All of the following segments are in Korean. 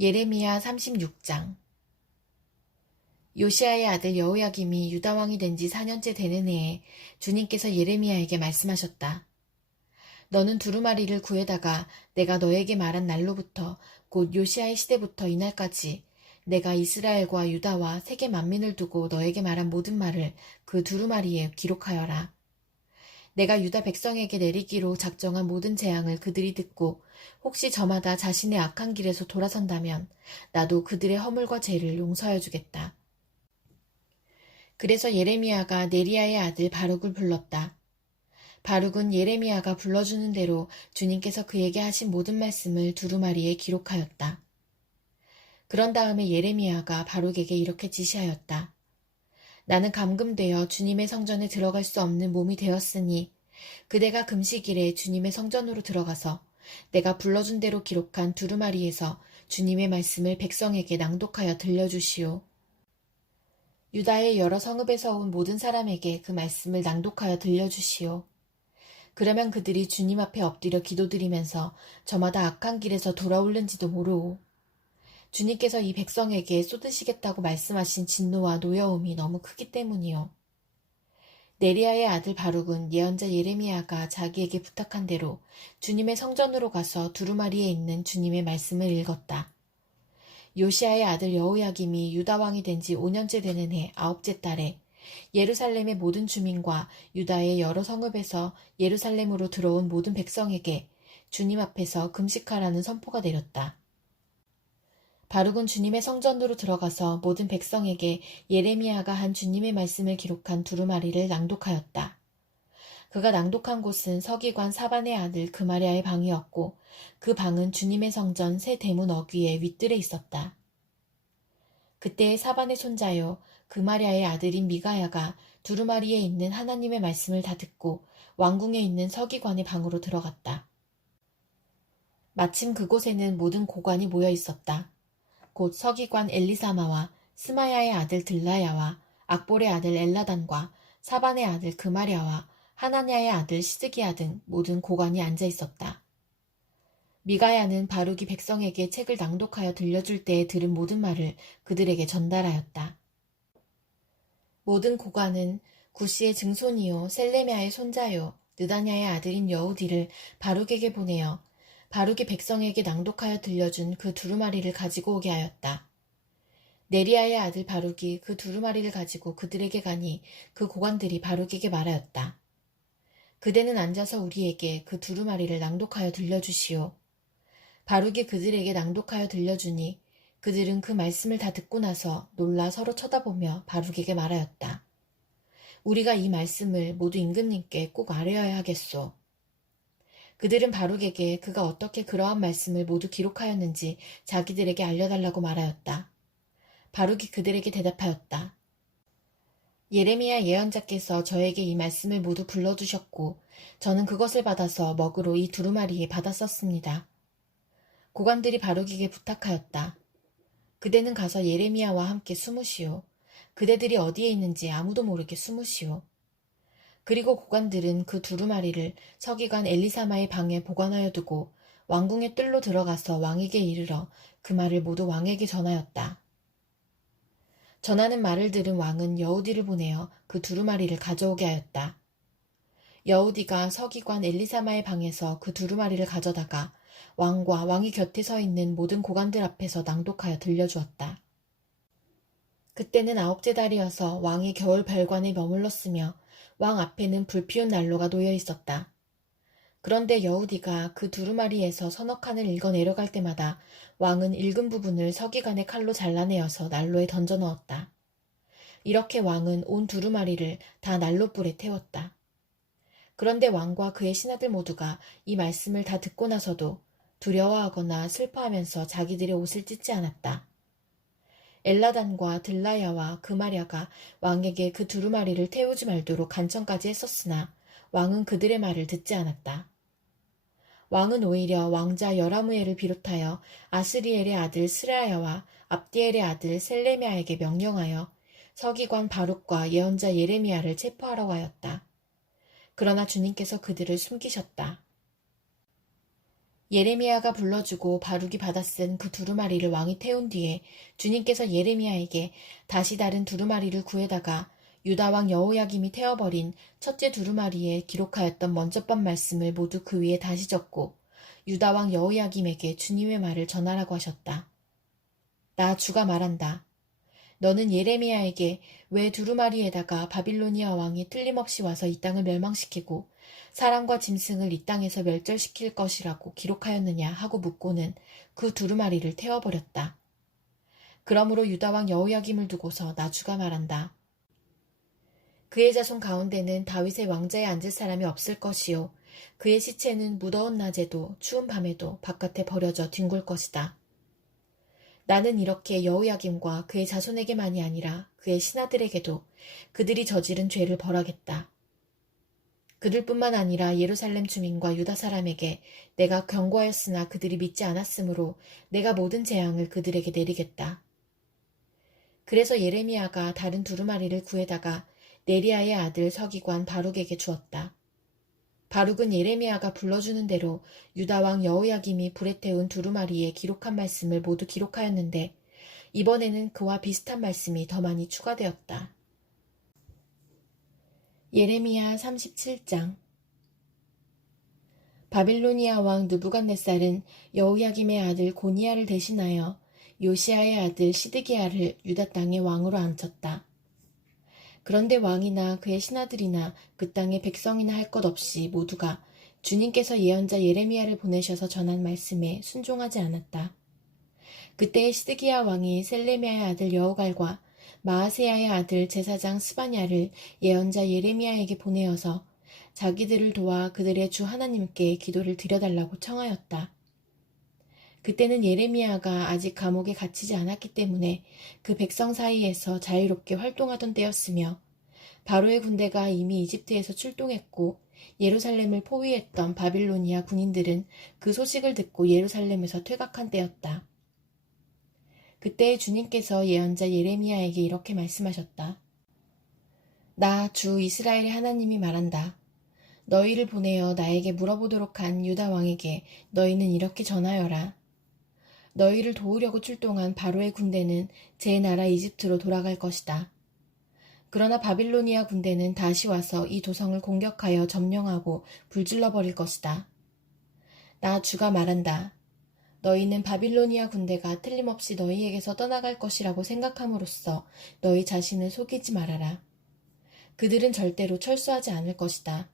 예레미야 36장. 요시야의 아들 여호야김이 유다 왕이 된 지 4년째 되는 해에 주님께서 예레미야에게 말씀하셨다. 너는 두루마리를 구해다가 내가 너에게 말한 날로부터 곧 요시야의 시대부터 이날까지 내가 이스라엘과 유다와 세계 만민을 두고 너에게 말한 모든 말을 그 두루마리에 기록하여라. 내가 유다 백성에게 내리기로 작정한 모든 재앙을 그들이 듣고 혹시 저마다 자신의 악한 길에서 돌아선다면 나도 그들의 허물과 죄를 용서하여 주겠다. 그래서 예레미야가 네리야의 아들 바룩을 불렀다. 바룩은 예레미야가 불러주는 대로 주님께서 그에게 하신 모든 말씀을 두루마리에 기록하였다. 그런 다음에 예레미야가 바룩에게 이렇게 지시하였다. 나는 감금되어 주님의 성전에 들어갈 수 없는 몸이 되었으니 그대가 금식일에 주님의 성전으로 들어가서 내가 불러준 대로 기록한 두루마리에서 주님의 말씀을 백성에게 낭독하여 들려주시오. 유다의 여러 성읍에서 온 모든 사람에게 그 말씀을 낭독하여 들려주시오. 그러면 그들이 주님 앞에 엎드려 기도드리면서 저마다 악한 길에서 돌아올는지도 모르오. 주님께서 이 백성에게 쏟으시겠다고 말씀하신 진노와 노여움이 너무 크기 때문이요. 네리야의 아들 바룩은 예언자 예레미야가 자기에게 부탁한 대로 주님의 성전으로 가서 두루마리에 있는 주님의 말씀을 읽었다. 요시야의 아들 여호야김이 유다 왕이 된 지 5년째 되는 해 9째 달에 예루살렘의 모든 주민과 유다의 여러 성읍에서 예루살렘으로 들어온 모든 백성에게 주님 앞에서 금식하라는 선포가 내렸다. 바룩은 주님의 성전으로 들어가서 모든 백성에게 예레미야가 한 주님의 말씀을 기록한 두루마리를 낭독하였다. 그가 낭독한 곳은 서기관 사반의 아들 그마랴의 방이었고 그 방은 주님의 성전 새 대문 어귀의 윗뜰에 있었다. 그때의 사반의 손자요 그마랴의 아들인 미가야가 두루마리에 있는 하나님의 말씀을 다 듣고 왕궁에 있는 서기관의 방으로 들어갔다. 마침 그곳에는 모든 고관이 모여 있었다. 곧 서기관 엘리사마와 스마야의 아들 들라야와 악볼의 아들 엘라단과 사반의 아들 그마랴와 하나냐의 아들 시드기야 등 모든 고관이 앉아 있었다. 미가야는 바룩이 백성에게 책을 낭독하여 들려줄 때에 들은 모든 말을 그들에게 전달하였다. 모든 고관은 구시의 증손이요 셀레미야의 손자요 느다냐의 아들인 여우디를 바룩에게 보내어 바룩이 백성에게 낭독하여 들려준 그 두루마리를 가지고 오게 하였다. 네리야의 아들 바룩이 그 두루마리를 가지고 그들에게 가니 그 고관들이 바룩에게 말하였다. 그대는 앉아서 우리에게 그 두루마리를 낭독하여 들려주시오. 바룩이 그들에게 낭독하여 들려주니 그들은 그 말씀을 다 듣고 나서 놀라 서로 쳐다보며 바룩에게 말하였다. 우리가 이 말씀을 모두 임금님께 꼭 아뢰어야 하겠소. 그들은 바룩에게 그가 어떻게 그러한 말씀을 모두 기록하였는지 자기들에게 알려달라고 말하였다. 바룩이 그들에게 대답하였다. 예레미야 예언자께서 저에게 이 말씀을 모두 불러주셨고 저는 그것을 받아서 먹으로 이 두루마리에 받아 썼습니다. 고관들이 바룩에게 부탁하였다. 그대는 가서 예레미야와 함께 숨으시오. 그대들이 어디에 있는지 아무도 모르게 숨으시오. 그리고 고관들은 그 두루마리를 서기관 엘리사마의 방에 보관하여 두고 왕궁의 뜰로 들어가서 왕에게 이르러 그 말을 모두 왕에게 전하였다. 전하는 말을 들은 왕은 여우디를 보내어 그 두루마리를 가져오게 하였다. 여우디가 서기관 엘리사마의 방에서 그 두루마리를 가져다가 왕과 왕이 곁에 서 있는 모든 고관들 앞에서 낭독하여 들려주었다. 그때는 9째 달이어서 왕이 겨울 별관에 머물렀으며 왕 앞에는 불피운 난로가 놓여 있었다. 그런데 여우디가 그 두루마리에서 서너 칸을 읽어 내려갈 때마다 왕은 읽은 부분을 서기관의 칼로 잘라내어서 난로에 던져 넣었다. 이렇게 왕은 온 두루마리를 다 난로불에 태웠다. 그런데 왕과 그의 신하들 모두가 이 말씀을 다 듣고 나서도 두려워하거나 슬퍼하면서 자기들의 옷을 찢지 않았다. 엘라단과 들라야와 그마랴가 왕에게 그 두루마리를 태우지 말도록 간청까지 했었으나 왕은 그들의 말을 듣지 않았다. 왕은 오히려 왕자 여라무엘을 비롯하여 아스리엘의 아들 스라야와 압디엘의 아들 셀레미야에게 명령하여 서기관 바룩과 예언자 예레미야를 체포하라고 하였다. 그러나 주님께서 그들을 숨기셨다. 예레미야가 불러주고 바룩이 받아 쓴 그 두루마리를 왕이 태운 뒤에 주님께서 예레미야에게 다시 다른 두루마리를 구해다가 유다 왕 여호야김이 태워버린 첫째 두루마리에 기록하였던 먼저번 말씀을 모두 그 위에 다시 적고 유다 왕 여호야김에게 주님의 말을 전하라고 하셨다. 나 주가 말한다. 너는 예레미야에게 왜 두루마리에다가 바빌로니아 왕이 틀림없이 와서 이 땅을 멸망시키고 사람과 짐승을 이 땅에서 멸절시킬 것이라고 기록하였느냐 하고 묻고는 그 두루마리를 태워버렸다. 그러므로 유다왕 여호야김을 두고서 나 주가 말한다. 그의 자손 가운데는 다윗의 왕자에 앉을 사람이 없을 것이요 그의 시체는 무더운 낮에도 추운 밤에도 바깥에 버려져 뒹굴 것이다. 나는 이렇게 여호야김과 그의 자손에게만이 아니라 그의 신하들에게도 그들이 저지른 죄를 벌하겠다. 그들뿐만 아니라 예루살렘 주민과 유다 사람에게 내가 경고하였으나 그들이 믿지 않았으므로 내가 모든 재앙을 그들에게 내리겠다. 그래서 예레미야가 다른 두루마리를 구해다가 네리야의 아들 서기관 바룩에게 주었다. 바룩은 예레미야가 불러주는 대로 유다왕 여호야김이 불에 태운 두루마리에 기록한 말씀을 모두 기록하였는데 이번에는 그와 비슷한 말씀이 더 많이 추가되었다. 예레미야 37장. 바빌로니아 왕 느부갓네살은 여호야김의 아들 고니야를 대신하여 요시야의 아들 시드기야를 유다 땅의 왕으로 앉혔다. 그런데 왕이나 그의 신하들이나 그 땅의 백성이나 할 것 없이 모두가 주님께서 예언자 예레미야를 보내셔서 전한 말씀에 순종하지 않았다. 그때의 시드기야 왕이 셀레미야의 아들 여호갈과 마아세야의 아들 제사장 스바냐를 예언자 예레미야에게 보내어서 자기들을 도와 그들의 주 하나님께 기도를 드려달라고 청하였다. 그때는 예레미야가 아직 감옥에 갇히지 않았기 때문에 그 백성 사이에서 자유롭게 활동하던 때였으며 바로의 군대가 이미 이집트에서 출동했고 예루살렘을 포위했던 바빌로니아 군인들은 그 소식을 듣고 예루살렘에서 퇴각한 때였다. 그때 주님께서 예언자 예레미야에게 이렇게 말씀하셨다. 나 주 이스라엘의 하나님이 말한다. 너희를 보내어 나에게 물어보도록 한 유다 왕에게 너희는 이렇게 전하여라. 너희를 도우려고 출동한 바로의 군대는 제 나라 이집트로 돌아갈 것이다. 그러나 바빌로니아 군대는 다시 와서 이 도성을 공격하여 점령하고 불질러 버릴 것이다. 나 주가 말한다. 너희는 바빌로니아 군대가 틀림없이 너희에게서 떠나갈 것이라고 생각함으로써 너희 자신을 속이지 말아라. 그들은 절대로 철수하지 않을 것이다.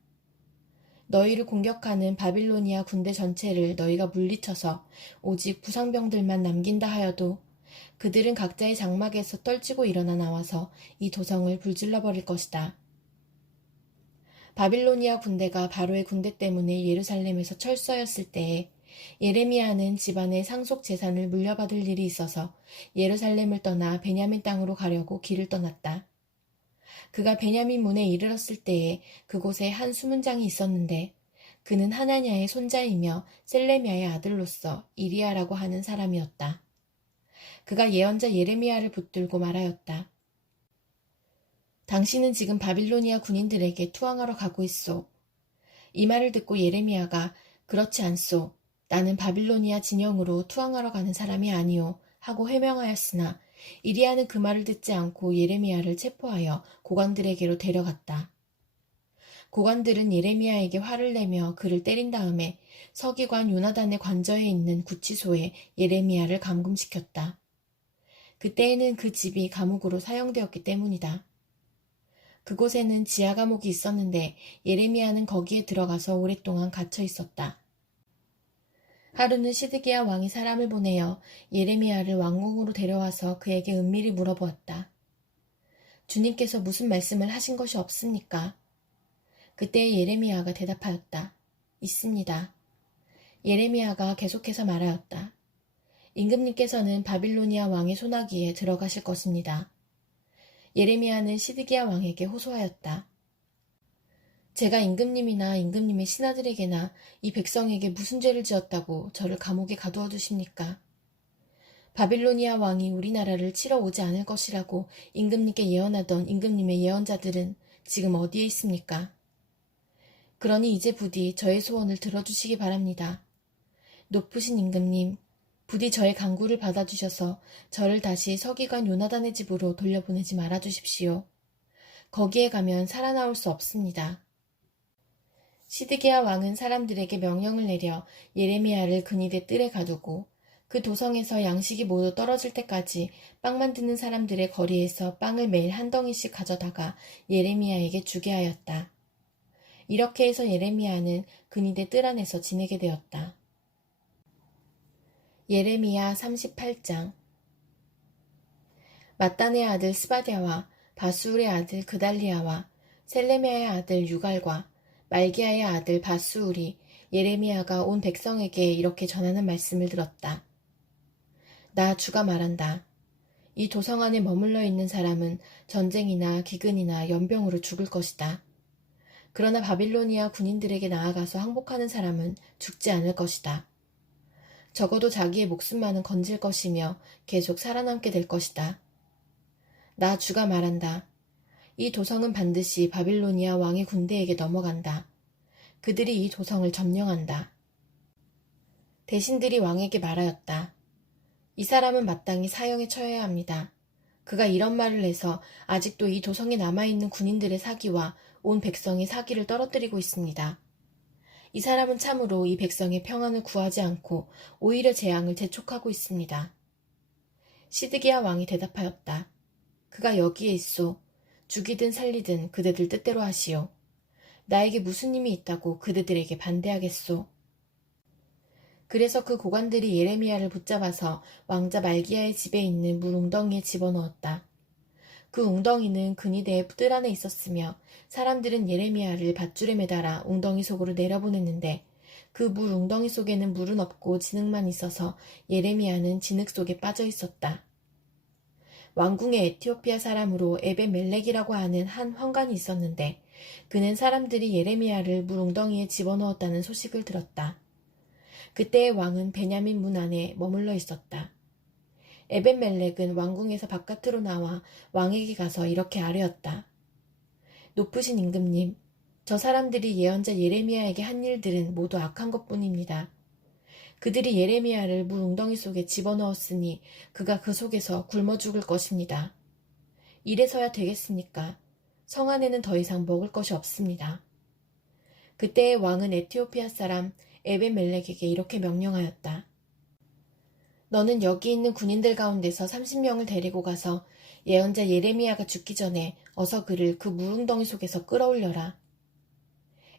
너희를 공격하는 바빌로니아 군대 전체를 너희가 물리쳐서 오직 부상병들만 남긴다 하여도 그들은 각자의 장막에서 떨치고 일어나 나와서 이 도성을 불질러 버릴 것이다. 바빌로니아 군대가 바로의 군대 때문에 예루살렘에서 철수하였을 때에 예레미야는 집안의 상속 재산을 물려받을 일이 있어서 예루살렘을 떠나 베냐민 땅으로 가려고 길을 떠났다. 그가 베냐민 문에 이르렀을 때에 그곳에 한 수문장이 있었는데 그는 하나냐의 손자이며 셀레미야의 아들로서 이리야라고 하는 사람이었다. 그가 예언자 예레미야를 붙들고 말하였다. 당신은 지금 바빌로니아 군인들에게 투항하러 가고 있소. 이 말을 듣고 예레미야가 그렇지 않소. 나는 바빌로니아 진영으로 투항하러 가는 사람이 아니오 하고 해명하였으나 이리야는 그 말을 듣지 않고 예레미야를 체포하여 고관들에게로 데려갔다. 고관들은 예레미야에게 화를 내며 그를 때린 다음에 서기관 요나단의 관저에 있는 구치소에 예레미야를 감금시켰다. 그때에는 그 집이 감옥으로 사용되었기 때문이다. 그곳에는 지하 감옥이 있었는데 예레미야는 거기에 들어가서 오랫동안 갇혀 있었다. 하루는 시드기야 왕이 사람을 보내어 예레미야를 왕궁으로 데려와서 그에게 은밀히 물어보았다. 주님께서 무슨 말씀을 하신 것이 없습니까? 그때 예레미야가 대답하였다. 있습니다. 예레미야가 계속해서 말하였다. 임금님께서는 바빌로니아 왕의 손아귀에 들어가실 것입니다. 예레미야는 시드기야 왕에게 호소하였다. 제가 임금님이나 임금님의 신하들에게나 이 백성에게 무슨 죄를 지었다고 저를 감옥에 가두어 두십니까? 바빌로니아 왕이 우리나라를 치러 오지 않을 것이라고 임금님께 예언하던 임금님의 예언자들은 지금 어디에 있습니까? 그러니 이제 부디 저의 소원을 들어주시기 바랍니다. 높으신 임금님, 부디 저의 간구를 받아주셔서 저를 다시 서기관 요나단의 집으로 돌려보내지 말아주십시오. 거기에 가면 살아나올 수 없습니다. 시드기야 왕은 사람들에게 명령을 내려 예레미야를 근위대 뜰에 가두고 그 도성에서 양식이 모두 떨어질 때까지 빵 만드는 사람들의 거리에서 빵을 매일 한 덩이씩 가져다가 예레미야에게 주게 하였다. 이렇게 해서 예레미야는 근위대 뜰 안에서 지내게 되었다. 예레미야 38장. 맏단의 아들 스바랴와 바수울의 아들 그달리아와 셀레미야의 아들 유갈과 말기야의 아들 바수울이 예레미야가 온 백성에게 이렇게 전하는 말씀을 들었다. 나 주가 말한다. 이 도성 안에 머물러 있는 사람은 전쟁이나 기근이나 연병으로 죽을 것이다. 그러나 바빌로니아 군인들에게 나아가서 항복하는 사람은 죽지 않을 것이다. 적어도 자기의 목숨만은 건질 것이며 계속 살아남게 될 것이다. 나 주가 말한다. 이 도성은 반드시 바빌로니아 왕의 군대에게 넘어간다. 그들이 이 도성을 점령한다. 대신들이 왕에게 말하였다. 이 사람은 마땅히 사형에 처해야 합니다. 그가 이런 말을 해서 아직도 이 도성에 남아있는 군인들의 사기와 온 백성의 사기를 떨어뜨리고 있습니다. 이 사람은 참으로 이 백성의 평안을 구하지 않고 오히려 재앙을 재촉하고 있습니다. 시드기야 왕이 대답하였다. 그가 여기에 있소. 죽이든 살리든 그대들 뜻대로 하시오. 나에게 무슨 힘이 있다고 그대들에게 반대하겠소. 그래서 그 고관들이 예레미야를 붙잡아서 왕자 말기야의 집에 있는 물 웅덩이에 집어넣었다. 그 웅덩이는 근위대의 뜰 안에 있었으며 사람들은 예레미야를 밧줄에 매달아 웅덩이 속으로 내려보냈는데 그 물 웅덩이 속에는 물은 없고 진흙만 있어서 예레미야는 진흙 속에 빠져 있었다. 왕궁의 에티오피아 사람으로 에벤멜렉이라고 하는 한 환관이 있었는데 그는 사람들이 예레미야를 물 웅덩이에 집어넣었다는 소식을 들었다. 그때의 왕은 베냐민 문 안에 머물러 있었다. 에벤멜렉은 왕궁에서 바깥으로 나와 왕에게 가서 이렇게 아뢰었다. 높으신 임금님, 저 사람들이 예언자 예레미야에게 한 일들은 모두 악한 것뿐입니다. 그들이 예레미야를 물 웅덩이 속에 집어넣었으니 그가 그 속에서 굶어 죽을 것입니다. 이래서야 되겠습니까? 성 안에는 더 이상 먹을 것이 없습니다. 그때의 왕은 에티오피아 사람 에벤멜렉에게 이렇게 명령하였다. 너는 여기 있는 군인들 가운데서 30명을 데리고 가서 예언자 예레미야가 죽기 전에 어서 그를 그 물웅덩이 속에서 끌어올려라.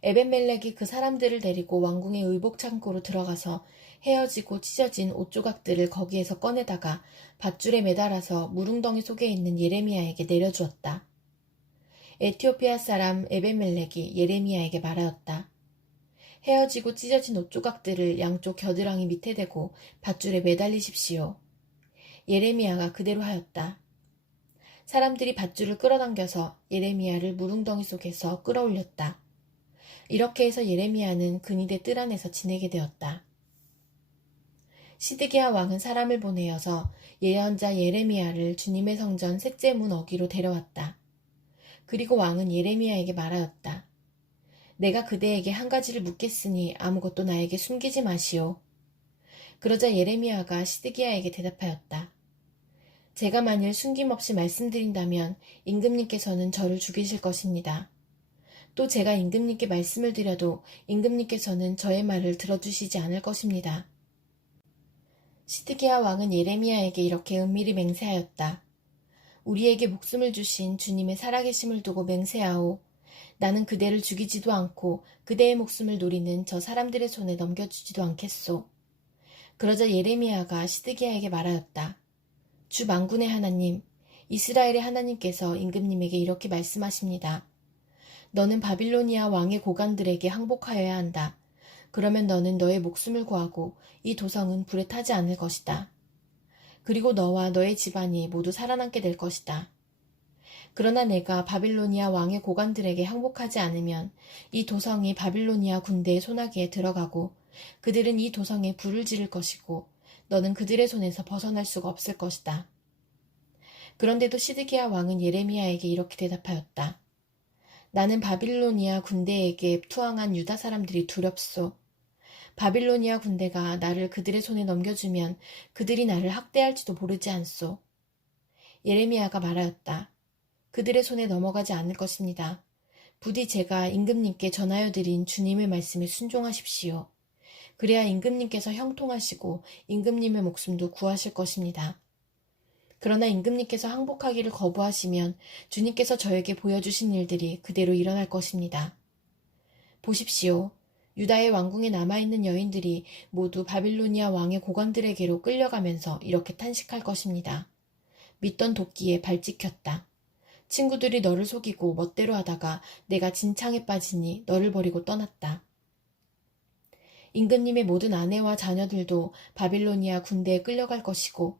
에벤멜렉이 그 사람들을 데리고 왕궁의 의복 창고로 들어가서 헤어지고 찢어진 옷 조각들을 거기에서 꺼내다가 밧줄에 매달아서 물웅덩이 속에 있는 예레미야에게 내려주었다. 에티오피아 사람 에벤멜렉이 예레미야에게 말하였다. 헤어지고 찢어진 옷 조각들을 양쪽 겨드랑이 밑에 대고 밧줄에 매달리십시오. 예레미야가 그대로 하였다. 사람들이 밧줄을 끌어당겨서 예레미야를 물웅덩이 속에서 끌어올렸다. 이렇게 해서 예레미야는 근위대 뜰 안에서 지내게 되었다. 시드기야 왕은 사람을 보내어서 예언자 예레미야를 주님의 성전 셋째 문 어귀로 데려왔다. 그리고 왕은 예레미야에게 말하였다. 내가 그대에게 한 가지를 묻겠으니 아무것도 나에게 숨기지 마시오. 그러자 예레미야가 시드기야에게 대답하였다. 제가 만일 숨김없이 말씀드린다면 임금님께서는 저를 죽이실 것입니다. 또 제가 임금님께 말씀을 드려도 임금님께서는 저의 말을 들어주시지 않을 것입니다. 시드기야 왕은 예레미야에게 이렇게 은밀히 맹세하였다. 우리에게 목숨을 주신 주님의 살아계심을 두고 맹세하오. 나는 그대를 죽이지도 않고 그대의 목숨을 노리는 저 사람들의 손에 넘겨주지도 않겠소. 그러자 예레미야가 시드기야에게 말하였다. 주 만군의 하나님, 이스라엘의 하나님께서 임금님에게 이렇게 말씀하십니다. 너는 바빌로니아 왕의 고관들에게 항복하여야 한다. 그러면 너는 너의 목숨을 구하고 이 도성은 불에 타지 않을 것이다. 그리고 너와 너의 집안이 모두 살아남게 될 것이다. 그러나 내가 바빌로니아 왕의 고관들에게 항복하지 않으면 이 도성이 바빌로니아 군대의 손아귀에 들어가고 그들은 이 도성에 불을 지를 것이고 너는 그들의 손에서 벗어날 수가 없을 것이다. 그런데도 시드기야 왕은 예레미야에게 이렇게 대답하였다. 나는 바빌로니아 군대에게 투항한 유다 사람들이 두렵소. 바빌로니아 군대가 나를 그들의 손에 넘겨주면 그들이 나를 학대할지도 모르지 않소. 예레미야가 말하였다. 그들의 손에 넘어가지 않을 것입니다. 부디 제가 임금님께 전하여 드린 주님의 말씀에 순종하십시오. 그래야 임금님께서 형통하시고 임금님의 목숨도 구하실 것입니다. 그러나 임금님께서 항복하기를 거부하시면 주님께서 저에게 보여주신 일들이 그대로 일어날 것입니다. 보십시오. 유다의 왕궁에 남아있는 여인들이 모두 바빌로니아 왕의 고관들에게로 끌려가면서 이렇게 탄식할 것입니다. 믿던 도끼에 발 찍혔다. 친구들이 너를 속이고 멋대로 하다가 내가 진창에 빠지니 너를 버리고 떠났다. 임금님의 모든 아내와 자녀들도 바빌로니아 군대에 끌려갈 것이고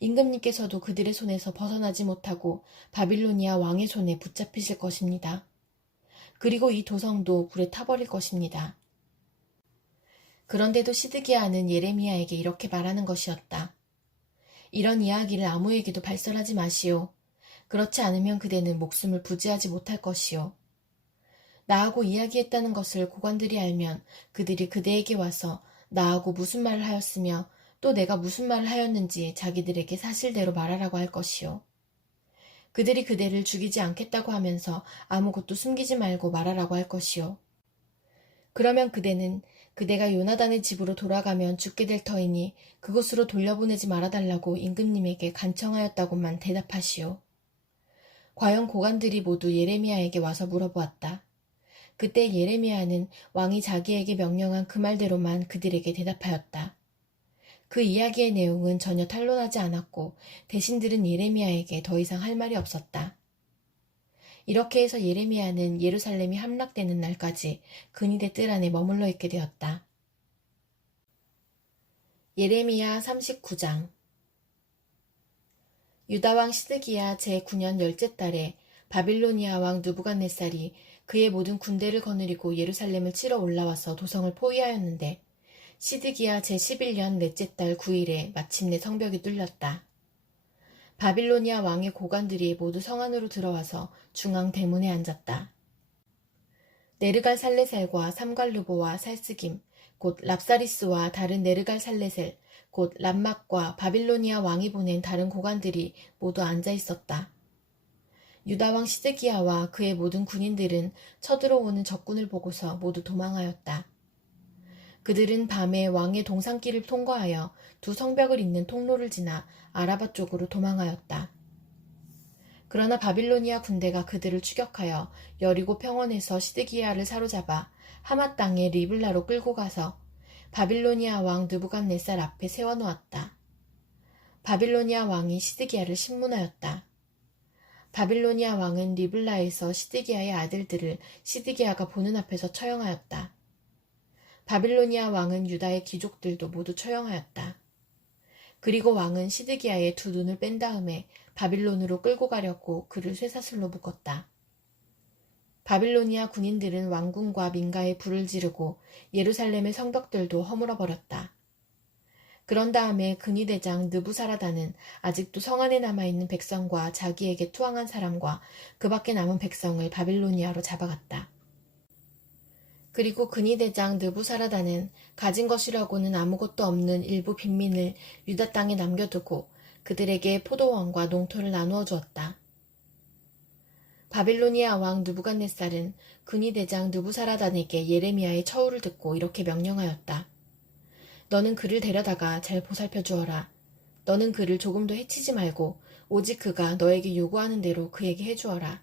임금님께서도 그들의 손에서 벗어나지 못하고 바빌로니아 왕의 손에 붙잡히실 것입니다. 그리고 이 도성도 불에 타버릴 것입니다. 그런데도 시드기야는 예레미야에게 이렇게 말하는 것이었다. 이런 이야기를 아무에게도 발설하지 마시오. 그렇지 않으면 그대는 목숨을 부지하지 못할 것이오. 나하고 이야기했다는 것을 고관들이 알면 그들이 그대에게 와서 나하고 무슨 말을 하였으며 또 내가 무슨 말을 하였는지 자기들에게 사실대로 말하라고 할 것이오. 그들이 그대를 죽이지 않겠다고 하면서 아무것도 숨기지 말고 말하라고 할 것이오. 그러면 그대는 그대가 요나단의 집으로 돌아가면 죽게 될 터이니 그곳으로 돌려보내지 말아달라고 임금님에게 간청하였다고만 대답하시오. 과연 고관들이 모두 예레미야에게 와서 물어보았다. 그때 예레미야는 왕이 자기에게 명령한 그 말대로만 그들에게 대답하였다. 그 이야기의 내용은 전혀 탄로나지 않았고 대신들은 예레미야에게 더 이상 할 말이 없었다. 이렇게 해서 예레미야는 예루살렘이 함락되는 날까지 근위대 뜰 안에 머물러 있게 되었다. 예레미야 39장. 유다왕 시드기야 제9년 열째 달에 바빌로니아 왕 느부갓네살이 그의 모든 군대를 거느리고 예루살렘을 치러 올라와서 도성을 포위하였는데 시드기야 제11년 넷째 달 9일에 마침내 성벽이 뚫렸다. 바빌로니아 왕의 고관들이 모두 성 안으로 들어와서 중앙 대문에 앉았다. 네르갈 살레셀과 삼갈르보와 살스김, 곧 랍사리스와 다른 네르갈 살레셀, 곧 람막과 바빌로니아 왕이 보낸 다른 고관들이 모두 앉아 있었다. 유다왕 시드기야와 그의 모든 군인들은 쳐들어오는 적군을 보고서 모두 도망하였다. 그들은 밤에 왕의 동산길을 통과하여 두 성벽을 잇는 통로를 지나 아라바 쪽으로 도망하였다. 그러나 바빌로니아 군대가 그들을 추격하여 여리고 평원에서 시드기야를 사로잡아 하맛 땅의 리블라로 끌고 가서 바빌로니아 왕 느부갓네살 앞에 세워놓았다. 바빌로니아 왕이 시드기야를 신문하였다. 바빌로니아 왕은 리블라에서 시드기야의 아들들을 시드기야가 보는 앞에서 처형하였다. 바빌로니아 왕은 유다의 귀족들도 모두 처형하였다. 그리고 왕은 시드기야의 두 눈을 뺀 다음에 바빌론으로 끌고 가려고 그를 쇠사슬로 묶었다. 바빌로니아 군인들은 왕궁과 민가에 불을 지르고 예루살렘의 성벽들도 허물어버렸다. 그런 다음에 근위대장 느부사라단은 아직도 성 안에 남아있는 백성과 자기에게 투항한 사람과 그 밖에 남은 백성을 바빌로니아로 잡아갔다. 그리고 근위대장 느부사라단은 가진 것이라고는 아무것도 없는 일부 빈민을 유다 땅에 남겨두고 그들에게 포도원과 농토를 나누어 주었다. 바빌로니아 왕 느부갓네살은 근위대장 느부사라단에게 예레미야의 처우를 듣고 이렇게 명령하였다. 너는 그를 데려다가 잘 보살펴 주어라. 너는 그를 조금도 해치지 말고 오직 그가 너에게 요구하는 대로 그에게 해주어라.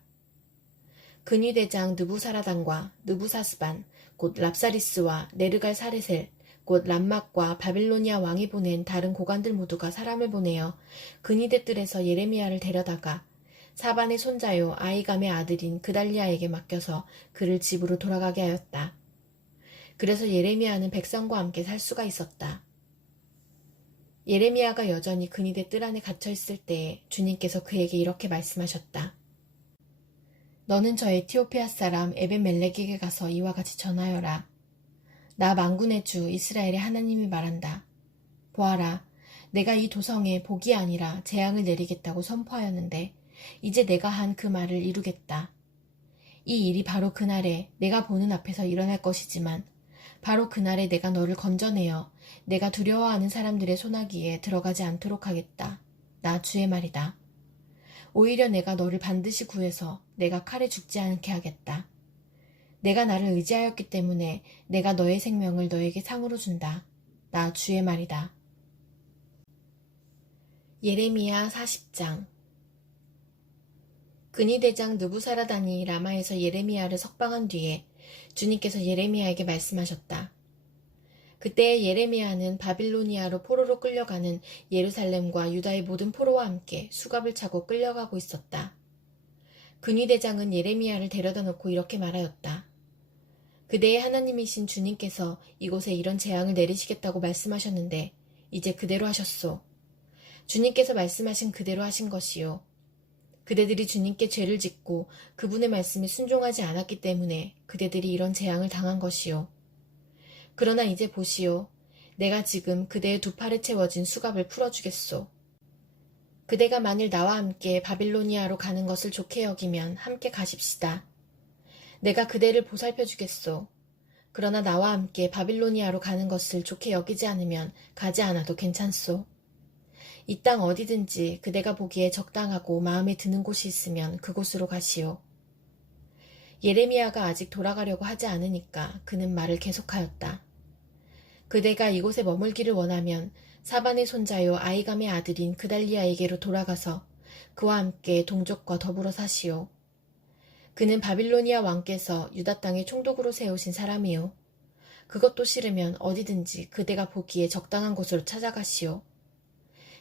근위대장 느부사라단과 느부사스반 곧 랍사리스와 네르갈 사레셀 곧 람막과 바빌로니아 왕이 보낸 다른 고관들 모두가 사람을 보내어 근위대 뜰에서 예레미야를 데려다가 사반의 손자요 아이감의 아들인 그달리아에게 맡겨서 그를 집으로 돌아가게 하였다. 그래서 예레미야는 백성과 함께 살 수가 있었다. 예레미야가 여전히 근위대 뜰 안에 갇혀 있을 때에 주님께서 그에게 이렇게 말씀하셨다. 너는 저 에티오피아 사람 에벤멜렉에게 가서 이와 같이 전하여라. 나 만군의 주 이스라엘의 하나님이 말한다. 보아라, 내가 이 도성에 복이 아니라 재앙을 내리겠다고 선포하였는데 이제 내가 한 그 말을 이루겠다. 이 일이 바로 그날에 내가 보는 앞에서 일어날 것이지만 바로 그날에 내가 너를 건져내어 내가 두려워하는 사람들의 소나기에 들어가지 않도록 하겠다. 나 주의 말이다. 오히려 내가 너를 반드시 구해서 내가 칼에 죽지 않게 하겠다. 내가 나를 의지하였기 때문에 내가 너의 생명을 너에게 상으로 준다. 나 주의 말이다. 예레미야 40장. 근위대장 느부사라단이 라마에서 예레미야를 석방한 뒤에 주님께서 예레미야에게 말씀하셨다. 그때 예레미야는 바빌로니아로 포로로 끌려가는 예루살렘과 유다의 모든 포로와 함께 수갑을 차고 끌려가고 있었다. 근위대장은 예레미야를 데려다 놓고 이렇게 말하였다. 그대의 하나님이신 주님께서 이곳에 이런 재앙을 내리시겠다고 말씀하셨는데 이제 그대로 하셨소. 주님께서 말씀하신 그대로 하신 것이요. 그대들이 주님께 죄를 짓고 그분의 말씀에 순종하지 않았기 때문에 그대들이 이런 재앙을 당한 것이요. 그러나 이제 보시오. 내가 지금 그대의 두 팔에 채워진 수갑을 풀어주겠소. 그대가 만일 나와 함께 바빌로니아로 가는 것을 좋게 여기면 함께 가십시다. 내가 그대를 보살펴주겠소. 그러나 나와 함께 바빌로니아로 가는 것을 좋게 여기지 않으면 가지 않아도 괜찮소. 이 땅 어디든지 그대가 보기에 적당하고 마음에 드는 곳이 있으면 그곳으로 가시오. 예레미야가 아직 돌아가려고 하지 않으니까 그는 말을 계속하였다. 그대가 이곳에 머물기를 원하면 사반의 손자요 아이감의 아들인 그달리아에게로 돌아가서 그와 함께 동족과 더불어 사시오. 그는 바빌로니아 왕께서 유다 땅에 총독으로 세우신 사람이요. 그것도 싫으면 어디든지 그대가 보기에 적당한 곳으로 찾아가시오.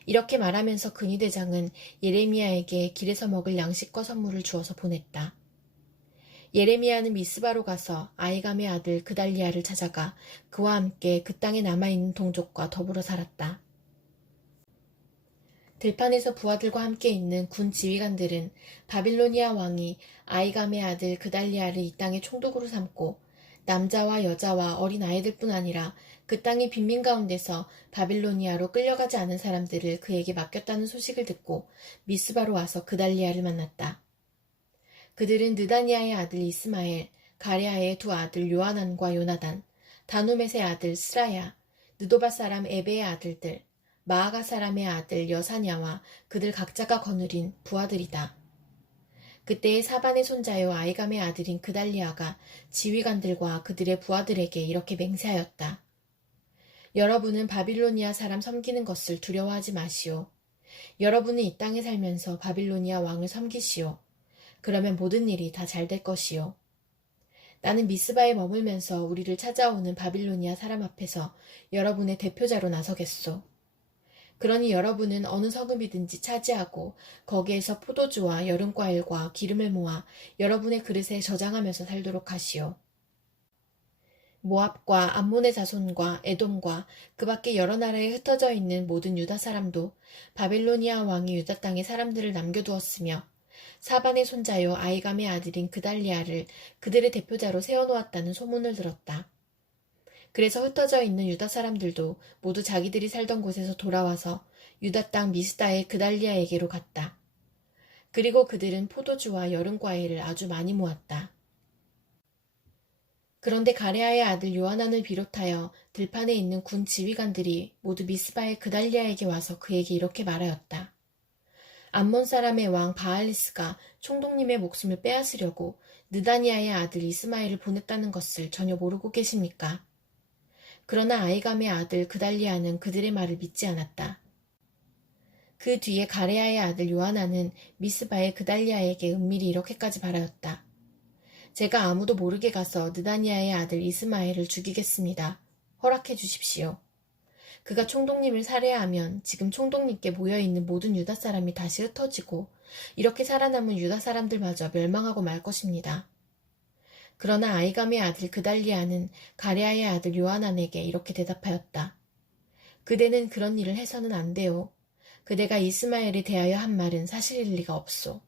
이렇게 말하면서 근위대장은 예레미야에게 길에서 먹을 양식과 선물을 주어서 보냈다. 예레미야는 미스바로 가서 아이감의 아들 그달리아를 찾아가 그와 함께 그 땅에 남아있는 동족과 더불어 살았다. 들판에서 부하들과 함께 있는 군 지휘관들은 바빌로니아 왕이 아이감의 아들 그달리아를 이 땅의 총독으로 삼고 남자와 여자와 어린 아이들뿐 아니라 그 땅의 빈민 가운데서 바빌로니아로 끌려가지 않은 사람들을 그에게 맡겼다는 소식을 듣고 미스바로 와서 그달리아를 만났다. 그들은 느다니아의 아들 이스마엘, 가랴의 두 아들 요하난과 요나단, 다누멧의 아들 스라야, 느도바 사람 에베의 아들들, 마아가 사람의 아들 여사냐와 그들 각자가 거느린 부하들이다. 그때의 사반의 손자요 아이감의 아들인 그달리아가 지휘관들과 그들의 부하들에게 이렇게 맹세하였다. 여러분은 바빌로니아 사람 섬기는 것을 두려워하지 마시오. 여러분은 이 땅에 살면서 바빌로니아 왕을 섬기시오. 그러면 모든 일이 다 잘 될 것이요. 나는 미스바에 머물면서 우리를 찾아오는 바빌로니아 사람 앞에서 여러분의 대표자로 나서겠소. 그러니 여러분은 어느 성읍이든지 차지하고 거기에서 포도주와 여름과일과 기름을 모아 여러분의 그릇에 저장하면서 살도록 하시오. 모압과 암몬의 자손과 에돔과 그 밖에 여러 나라에 흩어져 있는 모든 유다 사람도 바빌로니아 왕이 유다 땅에 사람들을 남겨두었으며 사반의 손자요 아이감의 아들인 그달리아를 그들의 대표자로 세워놓았다는 소문을 들었다. 그래서 흩어져 있는 유다 사람들도 모두 자기들이 살던 곳에서 돌아와서 유다 땅 미스다의 그달리아에게로 갔다. 그리고 그들은 포도주와 여름과일을 아주 많이 모았다. 그런데 가레아의 아들 요하난을 비롯하여 들판에 있는 군 지휘관들이 모두 미스바의 그달리아에게 와서 그에게 이렇게 말하였다. 암몬 사람의 왕 바알리스가 총독님의 목숨을 빼앗으려고 느다니아의 아들 이스마엘을 보냈다는 것을 전혀 모르고 계십니까? 그러나 아이감의 아들 그달리아는 그들의 말을 믿지 않았다. 그 뒤에 가레아의 아들 요하난은 미스바의 그달리아에게 은밀히 이렇게까지 말하였다. 제가 아무도 모르게 가서 느다니아의 아들 이스마엘을 죽이겠습니다. 허락해 주십시오. 그가 총독님을 살해하면 지금 총독님께 모여있는 모든 유다 사람이 다시 흩어지고 이렇게 살아남은 유다 사람들마저 멸망하고 말 것입니다. 그러나 아이감의 아들 그달리아는 가레아의 아들 요하난에게 이렇게 대답하였다. 그대는 그런 일을 해서는 안 돼요. 그대가 이스마엘에 대하여 한 말은 사실일 리가 없소.